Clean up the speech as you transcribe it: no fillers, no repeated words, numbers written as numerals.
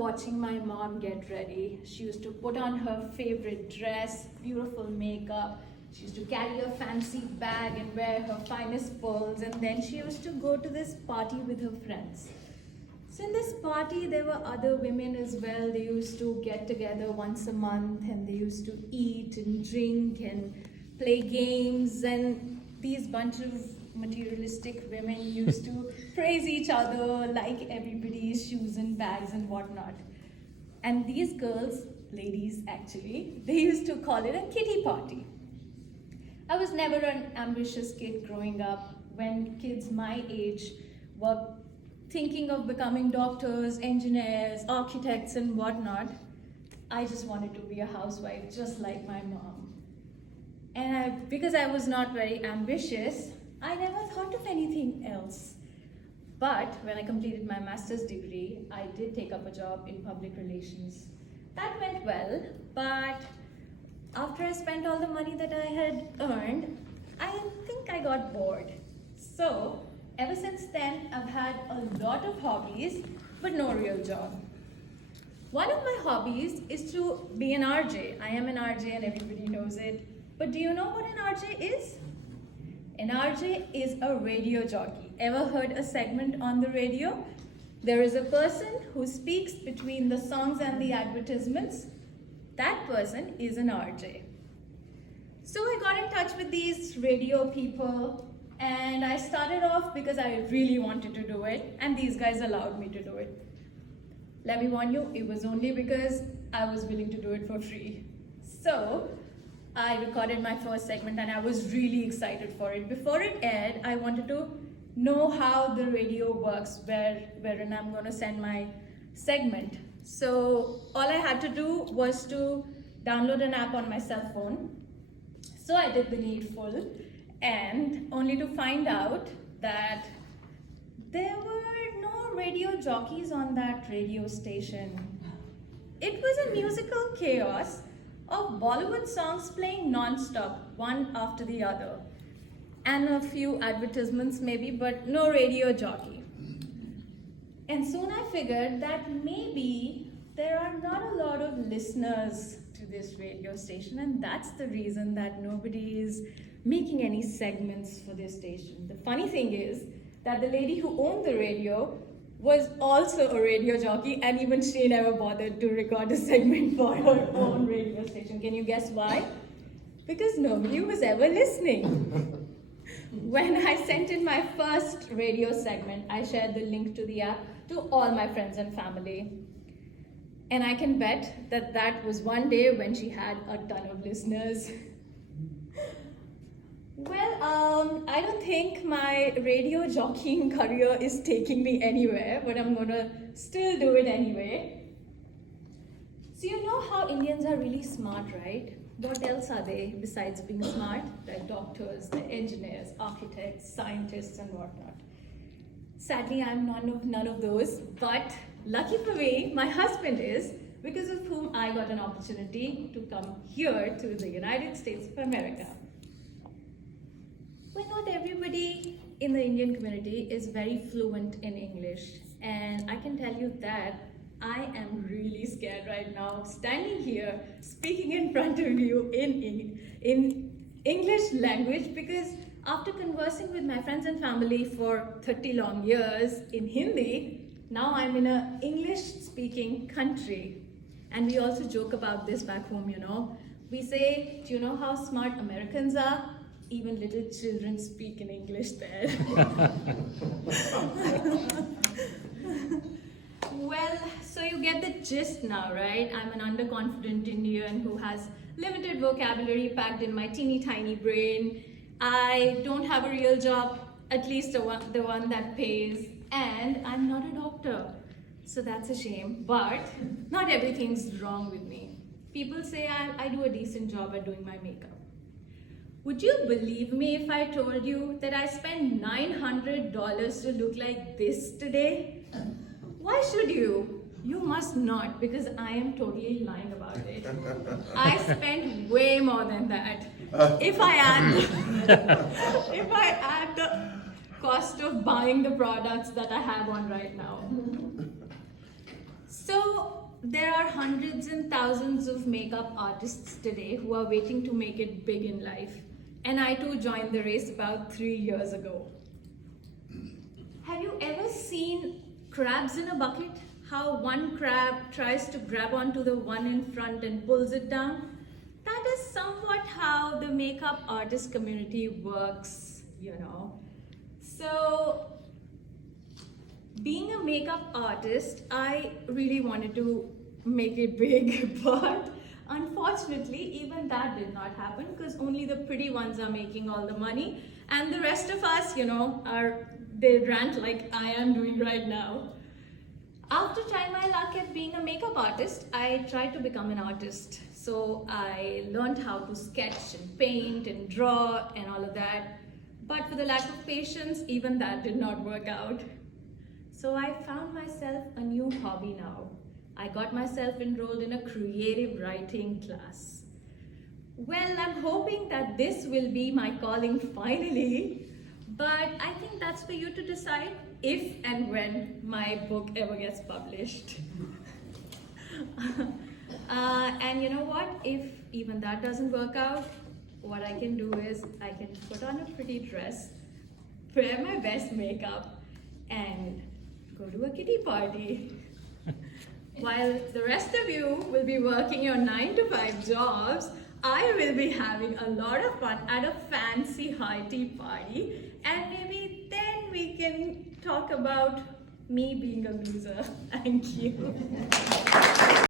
watching my mom get ready. She used to put on her favorite dress, beautiful makeup. She used to carry a fancy bag and wear her finest pearls, and then she used to go to this party with her friends. So in this party, there were other women as well. They used to get together once a month and they used to eat and drink and play games, and these bunch of materialistic women used to praise each other, like everybody's shoes and bags and whatnot. And these girls, ladies actually, they used to call it a kiddie party. I was never an ambitious kid growing up. When kids my age were thinking of becoming doctors, engineers, architects and whatnot, I just wanted to be a housewife just like my mom. And because I was not very ambitious, I never thought of anything else. But when I completed my master's degree, I did take up a job in public relations. That went well, but after I spent all the money that I had earned, I think I got bored. So ever since then, I've had a lot of hobbies, but no real job. One of my hobbies is to be an RJ. I am an RJ and everybody knows it. But do you know what an RJ is? An RJ is a radio jockey. Ever heard a segment on the radio? There is a person who speaks between the songs and the advertisements. That person is an RJ. So I got in touch with these radio people, and I started off because I really wanted to do it, and these guys allowed me to do it. Let me warn you, it was only because I was willing to do it for free. So I recorded my first segment and I was really excited for it. Before it aired, I wanted to know how the radio works, wherein I'm going to send my segment. So all I had to do was to download an app on my cell phone. So I did the needful, and only to find out that there were no radio jockeys on that radio station. It was a musical chaos of Bollywood songs playing non-stop, one after the other. And a few advertisements maybe, but no radio jockey. And soon I figured that maybe there are not a lot of listeners to this radio station, and that's the reason that nobody is making any segments for this station. The funny thing is that the lady who owned the radio was also a radio jockey, and even she never bothered to record a segment for her own radio station. Can you guess why? Because nobody was ever listening. When I sent in my first radio segment, I shared the link to the app to all my friends and family. And I can bet that that was one day when she had a ton of listeners. Well, I don't think my radio jockeying career is taking me anywhere, but I'm gonna still do it anyway. So you know how Indians are really smart, right? What else are they besides being smart? They're doctors, they're engineers, architects, scientists, and whatnot. Sadly, I'm none of those, but lucky for me, my husband is, because of whom I got an opportunity to come here to the United States of America. Well, not everybody in the Indian community is very fluent in English, and I can tell you that I am really scared right now, standing here, speaking in front of you in English language, because after conversing with my friends and family for 30 long years in Hindi, now I'm in an English-speaking country. And we also joke about this back home, you know. We say, do you know how smart Americans are? Even little children speak in English there. Well, so you get the gist now, right? I'm an underconfident Indian who has limited vocabulary packed in my teeny tiny brain. I don't have a real job, at least the one that pays, and I'm not a doctor. So that's a shame, but not everything's wrong with me. People say I do a decent job at doing my makeup. Would you believe me if I told you that I spent $900 to look like this today? Why should you? You must not, because I am totally lying about it. I spent way more than that. If I add the cost of buying the products that I have on right now. So there are hundreds and thousands of makeup artists today who are waiting to make it big in life. And I too joined the race about 3 years ago. Have you ever seen crabs in a bucket? How one crab tries to grab onto the one in front and pulls it down? That is somewhat how the makeup artist community works, you know. So, being a makeup artist, I really wanted to make it big, but unfortunately, even that did not happen because only the pretty ones are making all the money, and the rest of us, you know, they rant like I am doing right now. After trying my luck at being a makeup artist, I tried to become an artist. So I learned how to sketch and paint and draw and all of that. But for the lack of patience, even that did not work out. So I found myself a new hobby now. I got myself enrolled in a creative writing class. Well, I'm hoping that this will be my calling finally, but I think that's for you to decide if and when my book ever gets published. And you know what? If even that doesn't work out, what I can do is I can put on a pretty dress, wear my best makeup, and go to a kiddie party. While the rest of you will be working your 9-to-5 jobs, I will be having a lot of fun at a fancy high tea party, and maybe then we can talk about me being a loser. Thank you.